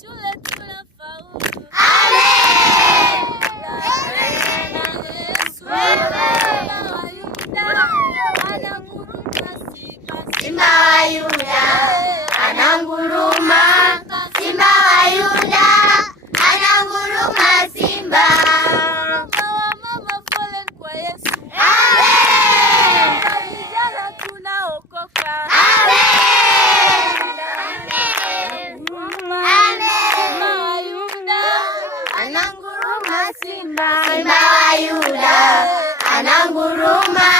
Shule tunafaulu. Simba wa Yuda ananguruma, Simba wa Yuda ananguruma, Simba. Mama pole kwa Yesu. Amen. Vijana tunaokoka. Amen. Simba wa Yuda ananguruma, Simba. Simba wa Yuda ananguruma.